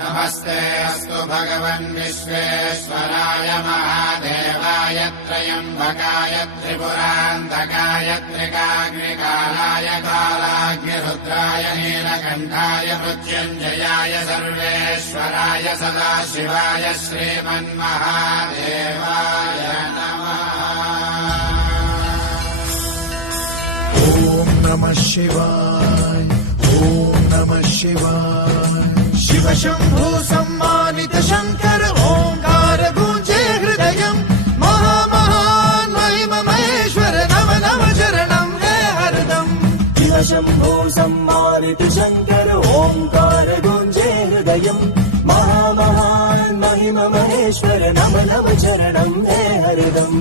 नमस्ते अस्तु भगवन् विश्वेश्वराय महादेवाय त्र्यम्बकाय त्रिपुरान्तकाय त्रिकाग्निकालाय कालाग्निरुद्राय नीलकण्ठाय मृत्युञ्जयाय सर्वेश्वराय सदाशिवाय श्रीमन्महादेवाय नमः। ॐ नमः शिवाय, ॐ नमः शिवाय। शिव शंभो सम्मानित शंकर ओंकार गूंजे हृदयं महामहान् महिम महेश्वर नम नम चरणं हे हरदम्। शिव शंभो सम्मानित शंकर ओंकार गूंजे हृदयं महामहान् महिम महेश्वर नम नम चरणं हे हरदम्।